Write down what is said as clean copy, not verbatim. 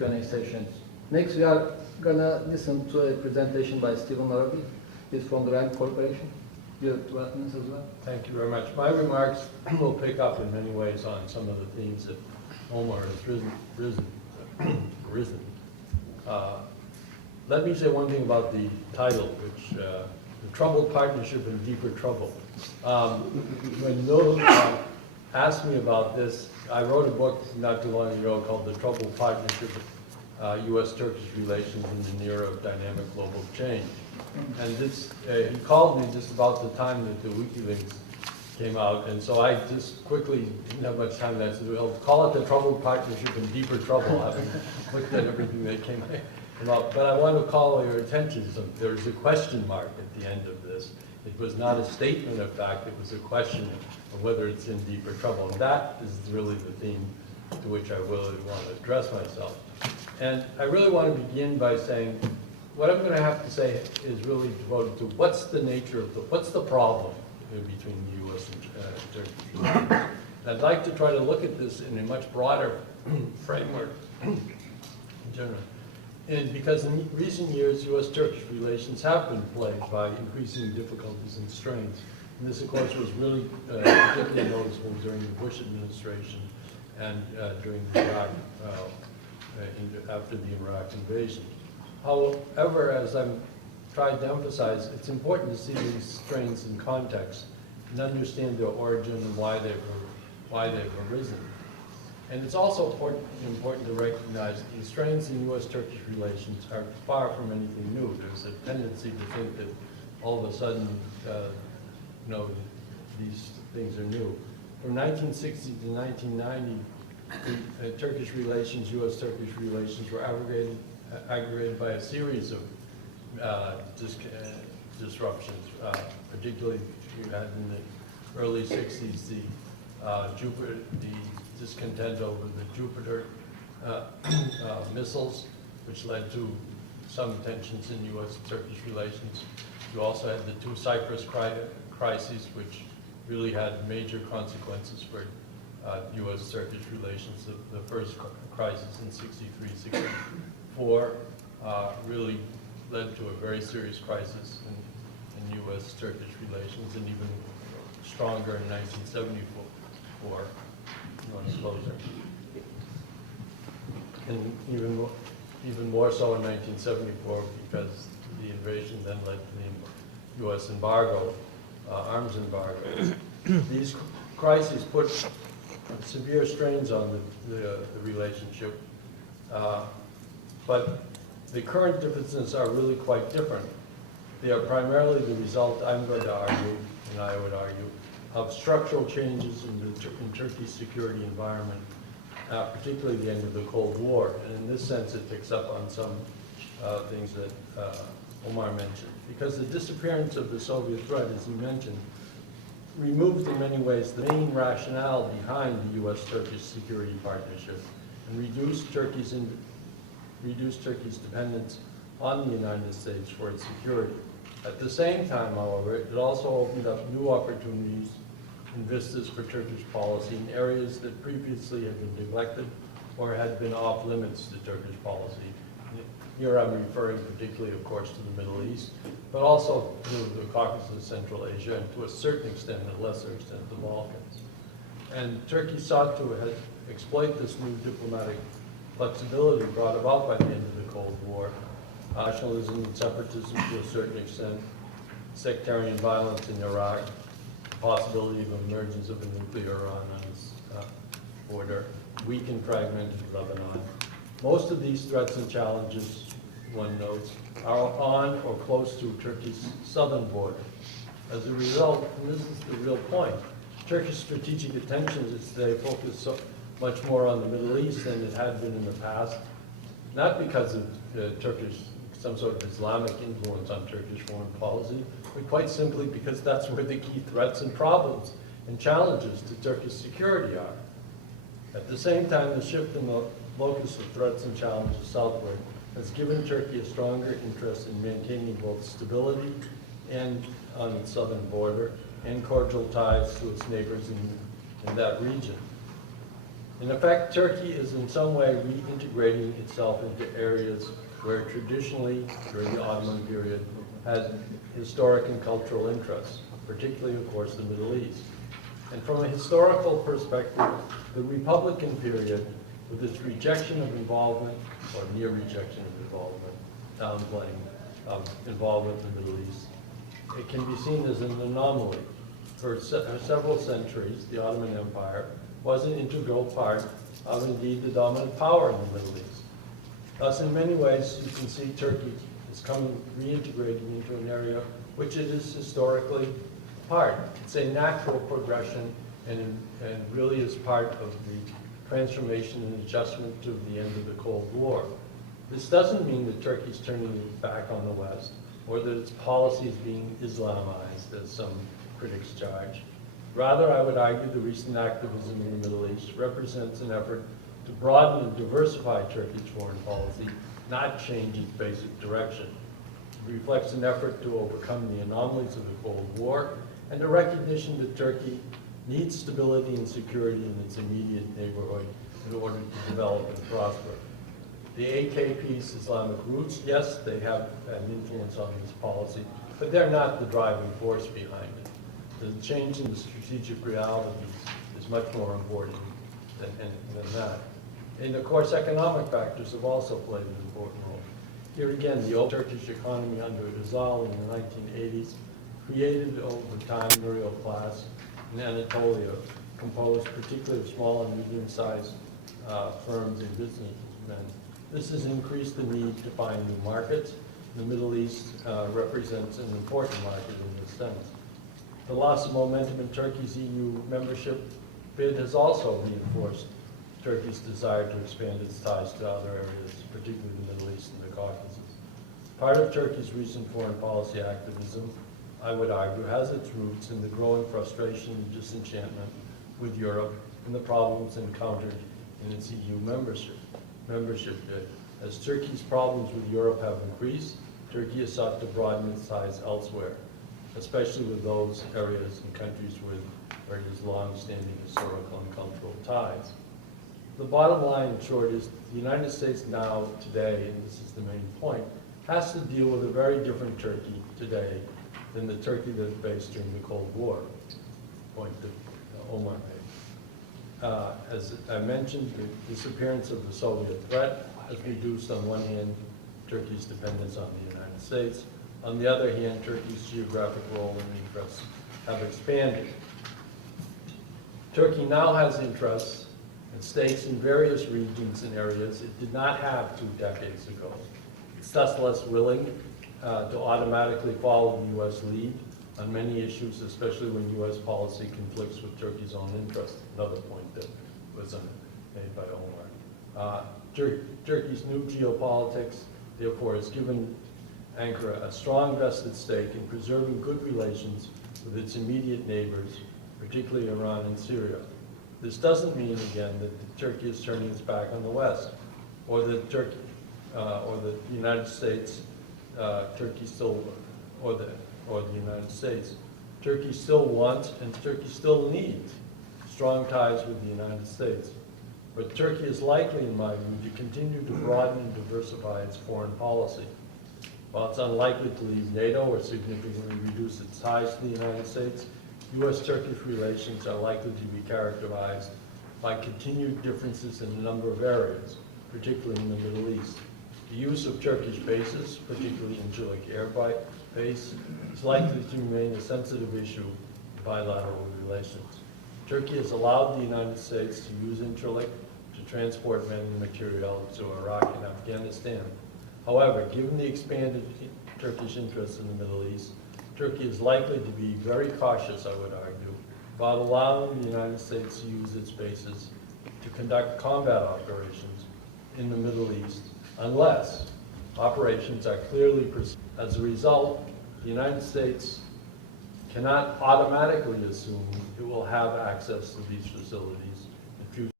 Q&A session. Next, we are gonna listen to a presentation by Stephen Larrabee. He's from the Rand Corporation. You have 12 minutes as well. Thank you very much. My remarks will pick up in many ways on some of the themes that Omar has risen. Let me say one thing about the title, which the Troubled Partnership in Deeper Trouble. When Noel asked me about this, I wrote a book not too long ago called The Troubled Partnership of U.S.-Turkish Relations in the Era of Dynamic Global Change. And this, he called me just about the time that the WikiLeaks came out, and so I just quickly didn't have much time to do. I'll call it the Troubled Partnership in Deeper Trouble. I've looked at everything that came out, but I want to call your attention to something. There's a question mark at the end of this. It was not a statement of fact, it was a question of whether it's in deeper trouble. And that is really the theme to which I really want to address myself. And I really want to begin by saying, what I'm going to have to say is really devoted to what's the nature of what's the problem between the U.S. and Turkey. I'd like to try to look at this in a much broader framework in general. And because in recent years, U.S.-Turkish relations have been plagued by increasing difficulties and strains. And this, of course, was really particularly noticeable during the Bush administration and during the Iraq, after the Iraq invasion. However, as I'm trying to emphasize, it's important to see these strains in context and understand their origin and why they've arisen. And it's also important to recognize the strains in U.S.-Turkish relations are far from anything new. There's a tendency to think that all of a sudden, these things are new. From 1960 to 1990, the Turkish relations, U.S.-Turkish relations, were aggravated by a series of disruptions. Particularly, we had in the early 60s the discontent over the Jupiter missiles, which led to some tensions in U.S.-Turkish relations. You also had the two Cyprus crises, which really had major consequences for U.S.-Turkish relations. The first crisis in 63, 64 really led to a very serious crisis in U.S.-Turkish relations, and even stronger in 1974. Closer. And even more so in 1974, because the invasion then led to the U.S. embargo, arms embargo. These crises put severe strains on the relationship, but the current differences are really quite different. They are primarily the result, I'm going to argue, and I would argue, of structural changes in Turkey's security environment, particularly the end of the Cold War. And in this sense, it picks up on some things that Omar mentioned. Because the disappearance of the Soviet threat, as he mentioned, removed in many ways the main rationale behind the U.S.-Turkish security partnership and reduced Turkey's dependence on the United States for its security. At the same time, however, it also opened up new opportunities and vistas for Turkish policy in areas that previously had been neglected or had been off limits to Turkish policy. Here I'm referring particularly, of course, to the Middle East, but also to the Caucasus, Central Asia, and to a certain extent, a lesser extent, the Balkans. And Turkey sought to exploit this new diplomatic flexibility brought about by the end of the Cold War, nationalism and separatism to a certain extent, sectarian violence in Iraq, the possibility of emergence of a nuclear Iran on its border, weak and fragmented Lebanon. Most of these threats and challenges, one notes, are on or close to Turkey's southern border. As a result, and this is the real point, Turkish strategic attention is today focused so much more on the Middle East than it had been in the past, not because of some sort of Islamic influence on Turkish foreign policy, but quite simply because that's where the key threats and problems and challenges to Turkish security are. At the same time, the shift in the locus of threats and challenges southward has given Turkey a stronger interest in maintaining both stability and on its southern border and cordial ties to its neighbors in that region. In effect, Turkey is in some way reintegrating itself into areas where traditionally, during the Ottoman period, had historic and cultural interests, particularly, of course, the Middle East. And from a historical perspective, the Republican period, with its rejection of involvement, or near rejection of involvement, downplaying of involvement in the Middle East, it can be seen as an anomaly. For several centuries, the Ottoman Empire was an integral part of, indeed, the dominant power in the Middle East. Thus, in many ways, you can see Turkey is reintegrating into an area which it is historically part. It's a natural progression and really is part of the transformation and adjustment to the end of the Cold War. This doesn't mean that Turkey's turning its back on the West or that its policy is being Islamized, as some critics charge. Rather, I would argue the recent activism in the Middle East represents an effort to broaden and diversify Turkey's foreign policy, not change its basic direction. It reflects an effort to overcome the anomalies of the Cold War and a recognition that Turkey needs stability and security in its immediate neighborhood in order to develop and prosper. The AKP's Islamic roots, yes, they have an influence on this policy, but they're not the driving force behind it. The change in the strategic realities is much more important than that. And of course, economic factors have also played an important role. Here again, the old Turkish economy under Özal in the 1980s created over time a middle class in Anatolia, composed particularly of small and medium-sized firms and businessmen. This has increased the need to find new markets. The Middle East represents an important market in this sense. The loss of momentum in Turkey's EU membership bid has also reinforced Turkey's desire to expand its ties to other areas, particularly the Middle East and the Caucasus. Part of Turkey's recent foreign policy activism, I would argue, has its roots in the growing frustration and disenchantment with Europe and the problems encountered in its EU membership bid. As Turkey's problems with Europe have increased, Turkey has sought to broaden its ties elsewhere, especially with those areas and countries where it has long-standing historical and cultural ties. The bottom line, in short, is the United States now, today, and this is the main point, has to deal with a very different Turkey today than the Turkey that it faced during the Cold War, point that Omar made. As I mentioned, the disappearance of the Soviet threat has reduced, on one hand, Turkey's dependence on the United States. On the other hand, Turkey's geographic role and interests have expanded. Turkey now has interests and stakes in various regions and areas it did not have 2 decades ago. It's thus less willing to automatically follow the U.S. lead on many issues, especially when U.S. policy conflicts with Turkey's own interests. Another point that was made by Omar. Turkey's new geopolitics, therefore, has given Ankara a strong vested stake in preserving good relations with its immediate neighbors, particularly Iran and Syria. This doesn't mean, again, that Turkey is turning its back on the West, or that the United States, Turkey still wants and Turkey still needs strong ties with the United States. But Turkey is likely, in my view, to continue to broaden and diversify its foreign policy. While it's unlikely to leave NATO or significantly reduce its ties to the United States, U.S.-Turkish relations are likely to be characterized by continued differences in a number of areas, particularly in the Middle East. The use of Turkish bases, particularly Incirlik Air Base, is likely to remain a sensitive issue in bilateral relations. Turkey has allowed the United States to use Incirlik to transport men and material to Iraq and Afghanistan. However, given the expanded Turkish interests in the Middle East, Turkey is likely to be very cautious, I would argue, about allowing the United States to use its bases to conduct combat operations in the Middle East unless operations are clearly pursued. As a result, the United States cannot automatically assume it will have access to these facilities